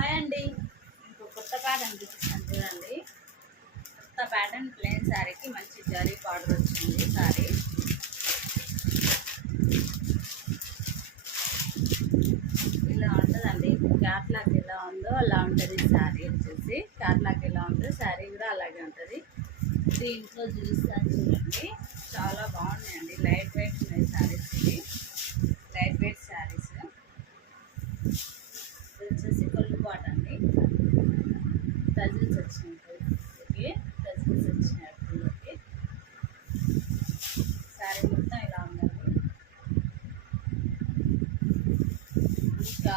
Hi అండి. మీకు కొత్త ప్యాటర్న్ చూపిస్తాను చూడండి. కొత్త ప్యాటర్న్ ప్లెయిన్ శారీకి మంచి జరీ బార్డర్ వచ్చింది. శారీ ఇలా ఉంటుందండి. క్యాట్లాగ్ ఎలా ఉందో అలా ఉంటుంది. శారీ వచ్చేసి క్యాట్లాగ్ ఎలా ఉందో శారీ కూడా అలాగే ఉంటుంది. దీంట్లో చూపిస్తాను చూడండి. చాలా బాగున్నాయండి. లైట్ వెయిట్ ఉన్నాయి శారీస్. ఇవి లైట్ వెయిట్ శారీస్ వచ్చేసి కొల్లు పాట అండి. డజన్స్ వచ్చినాయి. డజన్స్ వచ్చినాయి పూలకి. శారీ మొత్తం ఇలా ఉందండి.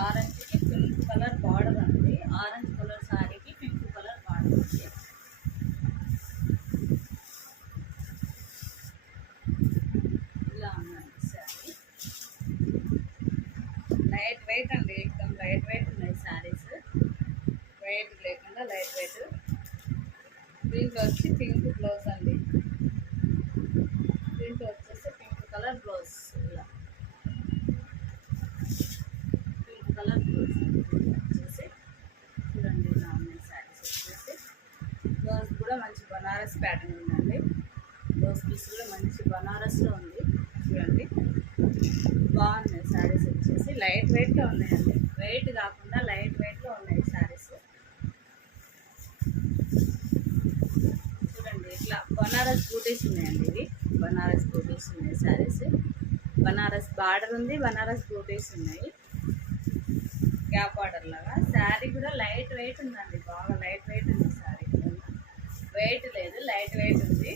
ఆరెంజ్కి పింక్ కలర్ బార్డర్ అండి. ఆరెంజ్ కలర్ శారీకి పింక్ కలర్ బార్డర్ అండి. ఇలా ఉందండి శారీ. లైట్ వెయిట్ అండి. ఎక్దమ్ లైట్ వెయిట్ ఉన్నాయి శారీస్. వెయిట్ లేకుండా లైట్ వెయిట్. దీంట్లో వచ్చి పింక్ బ్లౌజ్ అండి. దీంట్లో వచ్చేసి పింక్ కలర్ బ్లౌజ్. ఇలా పింక్ కలర్ బ్లౌజ్ వచ్చేసి చూడండి. ఇలా ఉన్నాయి శారీస్ వచ్చేసి. బ్లౌజ్ కూడా మంచి బనారస్ ప్యాటర్న్ ఉందండి. బ్లౌజ్ పీస్ కూడా మంచి బనారస్లో ఉంది. చూడండి బాగున్నాయి శారీస్ వచ్చేసి. లైట్ వెయిట్లో ఉన్నాయండి. వెయిట్ కాకుండా లైట్ వెయిట్లో ఉన్నాయి శారీస్. చూడండి ఇట్లా బనారస్ బూటీస్ ఉన్నాయండి. ఇవి బనారస్ బూటీస్ ఉన్నాయి శారీస్. బనారస్ బార్డర్ ఉంది. బనారస్ బూటీస్ ఉన్నాయి. గ్యాప్ బార్డర్ లాగా. శారీ కూడా లైట్ వెయిట్ ఉందండి. బాగా లైట్ వెయిట్ ఉంది శారీ. వెయిట్ లేదు, లైట్ వెయిట్ ఉంది.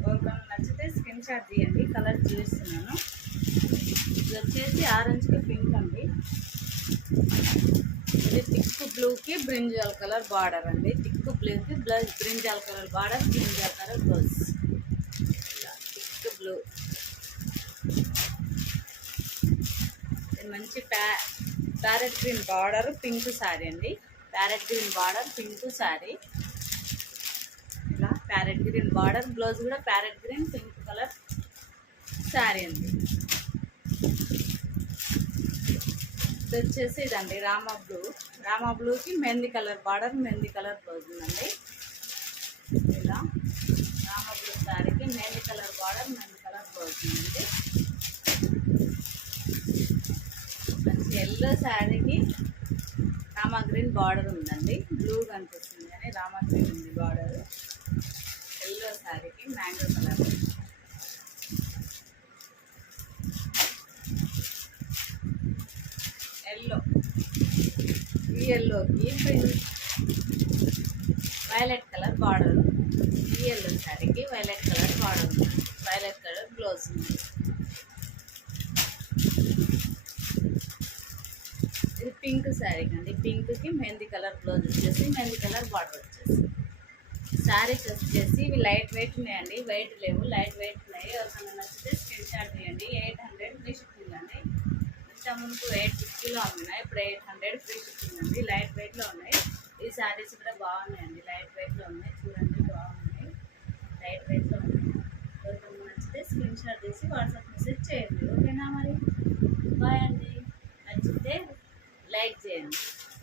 ఎవరికైనా నచ్చితే స్క్రీన్ షాట్ తీయండి. కలర్ చూపిస్తున్నాను. ఇది వచ్చేసి ఆరెంజ్కి పింక్ అండి. ఇది థిక్ బ్లూకి బ్రింజాల్ కలర్ బార్డర్ అండి. థిక్ బ్లూకి brinjal colour border, brinjal colour blouse. ఇలా థిక్ బ్లూ. ఇది మంచి parrot green border pink sari అండి. Parrot green border pink sari. ఇలా ప్యారెట్ గ్రీన్ బార్డర్, బ్లౌజ్ కూడా parrot green pink colour sari అండి. ఇది వచ్చేసి ఇదండి రామా బ్లూ. రామా బ్లూకి mehndi colour border, mehndi colour blouse ఉందండి. ఇలా రామా బ్లూ శారీకి mehndi colour border, mehndi colour blouse ఉందండి. మంచి ఎల్లో శారీకి రామా గ్రీన్ బార్డర్ ఉందండి. బ్లూ కనిపిస్తుంది కానీ రామా గ్రీన్ ఉంది బార్డర్. ఎల్లో శారీకి మ్యాంగో కలర్. ఎల్లో ఈ ఎల్లోకి వైలెట్ కలర్ బార్డర్. ఈ ఎల్లో శారీకి వైలెట్ కలర్ బార్డర్ ఉంది. వైలెట్ కలర్ బ్లౌజ్ ఉంది. ఇది పింక్ శారీకి అండి. పింక్కి మెహందీ కలర్ బ్లౌజ్ వచ్చేసి మెహందీ కలర్ బార్డర్ వచ్చేసి. శారీస్ వచ్చేసి ఇవి లైట్ వెయిట్ ఉన్నాయండి. వెయిట్ లేవు, లైట్ వెయిట్ ఉన్నాయి. ఎవరికైనా నచ్చితే స్క్రీన్ షాట్ తీయండి. 800 ఫ్రీ షిప్పింగ్ అండి. ఇంత ముందు 850లో అమ్మినా, ఇప్పుడు 800 ఫ్రీ షిప్పింగ్ అండి. లైట్ వెయిట్లో ఉన్నాయి. ఈ శారీస్ కూడా బాగున్నాయండి. లైట్ వెయిట్లో ఉన్నాయి. చూడండి బాగున్నాయి. లైట్ వెయిట్లో ఉన్నాయి. ఎవరికైనా నచ్చితే స్క్రీన్ షాట్ తీసి వాట్సాప్ మెసేజ్ చేయండి. ఓకేనా మరి? బాయ్ అండి. నచ్చితే లైక్ చేయండి.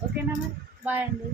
ఓకేనా మరి? బాయ్ అండి.